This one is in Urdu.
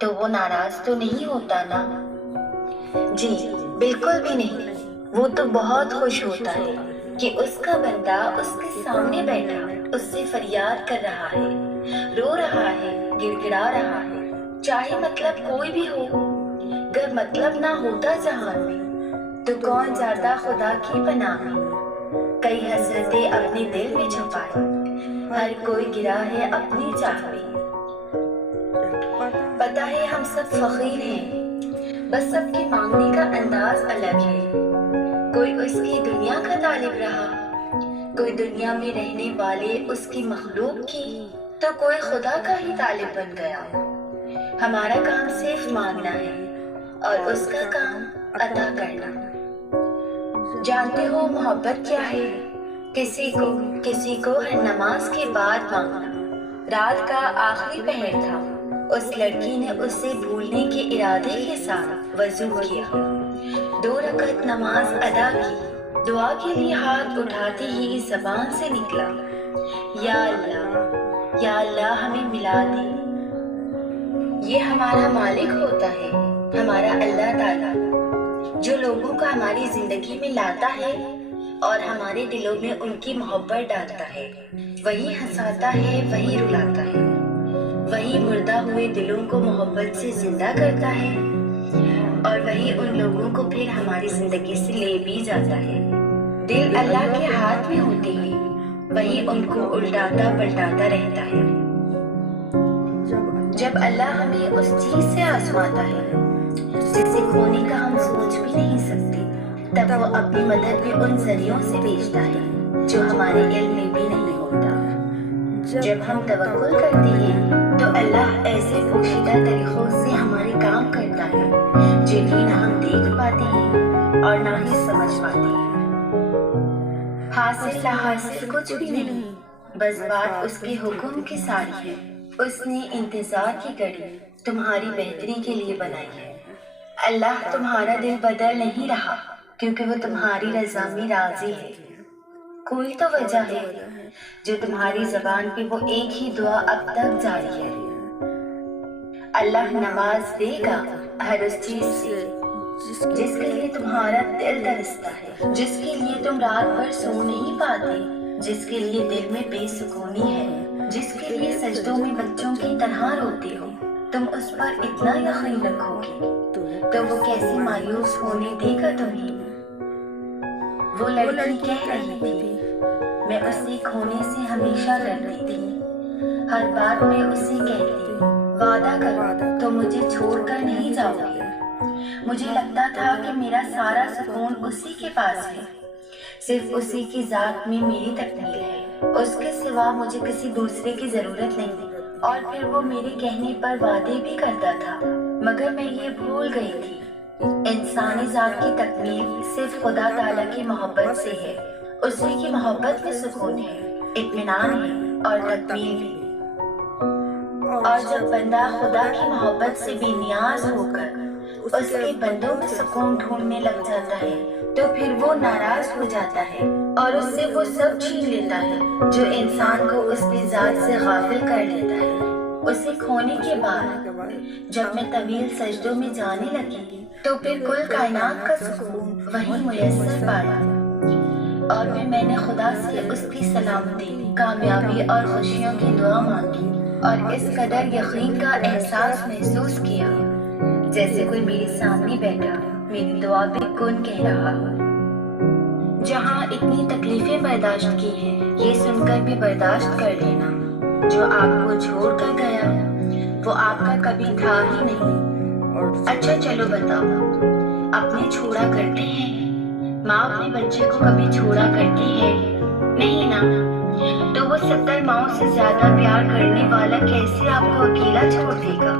تو وہ ناراض تو نہیں ہوتا نا؟ جی بالکل بھی نہیں، وہ تو بہت خوش ہوتا ہے کہ اس کا بندہ اس کے سامنے بیٹھا اس سے فریاد کر رہا ہے، رو رہا ہے، گڑ گڑا رہا ہے، چاہے مطلب کوئی بھی ہو۔ گر مطلب نہ ہوتا جہان میں تو کون جاتا خدا کی پناہ میں۔ کئی حسرتیں اپنے دل میں چھپائے، ہر کوئی گرا ہے اپنی چاہ میں۔ پتہ ہے ہم سب فقیر ہیں، بس سب کے مانگنے کا انداز الگ ہے۔ کوئی اس کی دنیا کا طالب رہا، کوئی دنیا میں رہنے والے اس کی مخلوق کی، تو کوئی خدا کا ہی طالب بن گیا۔ ہمارا کام صرف مانگنا ہے اور اس کا کام عطا کرنا۔ جانتے ہو محبت کیا ہے؟ کسی کو ہر نماز کے بعد مانگنا۔ رات کا آخری پہر تھا، اس لڑکی نے اسے بھولنے کے ارادے کے ساتھ وضو کیا، 2 رکعت نماز ادا کی، دعا کے لیے ہاتھ اٹھاتے ہی زبان سے نکلا، یا اللہ ہمیں ملا دے۔ یہ ہمارا مالک ہوتا ہے، ہمارا اللہ تعالیٰ، جو لوگوں کو ہماری زندگی میں لاتا ہے اور ہمارے دلوں میں ان کی محبت ڈالتا ہے۔ وہی ہنساتا ہے، وہی رلاتا ہے، وہی مردہ ہوئے دلوں کو محبت سے زندہ کرتا ہے، اور وہی ان لوگوں کو پھر ہماری زندگی سے لے بھی جاتا ہے۔ دل اللہ کے ہاتھ میں ہوتے ہیں، وہی ان کو الٹاتا پلٹاتا رہتا ہے۔ جب اللہ ہمیں اس چیز سے آزماتا ہے جسے کھونے کا ہم سوچ بھی نہیں سکتے، تب وہ اپنی مدد بھی ان ذریعوں سے بھیجتا ہے جو ہمارے علم میں بھی نہیں ہوتا۔ جب ہم توکل کرتے ہیں تو اللہ ایسے پوشیدہ طریقوں سے ہمارے کام کرتا ہے جنہیں نہ ہم دیکھ پاتے ہیں اور نہ ہی سمجھ پاتے ہیں۔ حاصل لا حاصل کچھ بھی نہیں، بس بات اس کے حکم کی ساری ہے۔ اس نے انتظار کی گھڑی تمہاری بہتری کے لیے بنائی ہے۔ اللہ تمہارا دل بدل نہیں رہا کیونکہ وہ تمہاری رضا میں راضی ہے۔ کوئی تو وجہ ہے جو تمہاری زبان پہ وہ ایک ہی دعا اب تک جاری ہے۔ اللہ نواز دے گا ہر اس چیز سے جس کے لیے تمہارا دل ترستا ہے، جس کے لیے تم رات بھر سو نہیں پاتے، جس کے لیے دل میں بے سکونی ہے، جس کے لیے سجدوں میں بچوں کی طرح روتے ہو۔ تم اس پر اتنا یقین رکھو گے تو وہ کیسے مایوس ہونے دے گا تمہیں۔ وہ لڑکی کہہ رہی تھی میں اسے کھونے سے ہمیشہ ڈرتی تھی، ہر بار میں اسے کہتی وعدہ کرو تو مجھے چھوڑ کر نہیں جاؤ گے۔ مجھے لگتا تھا کہ میرا سارا سکون اسی کے پاس ہے، صرف اسی کی ذات میں میری تکمیل ہے، اس کے سوا مجھے کسی دوسرے کی ضرورت نہیں۔ اور پھر وہ میرے کہنے پر وعدے بھی کرتا تھا، مگر میں یہ بھول گئی تھی انسانی ذات کی تکمیل صرف خدا تعالیٰ کی محبت سے ہے۔ اسی کی محبت میں سکون ہے، اطمینان ہے اور تکمیل بھی۔ اور جب بندہ خدا کی محبت سے بے نیاز ہو کر اس کے بندوں میں سکون ڈھونڈنے لگ جاتا ہے تو پھر وہ ناراض ہو جاتا ہے اور اس سے وہ سب چھین لیتا ہے جو انسان کو اس کی ذات سے غافل کر لیتا ہے۔ اسے کھونے کے بعد جب میں طویل سجدوں میں جانے لگی تو پھر کل کائنات کا سکون وہیں میسر پایا، اور میں نے خدا سے اس کی سلامتی، کامیابی اور خوشیوں کی دعا مانگی اور اس قدر یقین کا احساس محسوس کیا جیسے کوئی میرے سامنے بیٹھا میری دعا پہ کن کہہ رہا ہو۔ جہاں اتنی تکلیفیں برداشت کی ہیں یہ سن کر بھی برداشت کر لینا، جو آپ کو چھوڑ کر گیا وہ آپ کا کبھی تھا ہی نہیں۔ اچھا چلو بتاؤ، اپنے چھوڑا کرتے ہیں؟ ماں اپنے بچے کو کبھی چھوڑا کرتی ہے؟ نہیں نا، تو وہ 70 ماؤں سے زیادہ پیار کرنے والا کیسے آپ کو اکیلا چھوڑ دے گا؟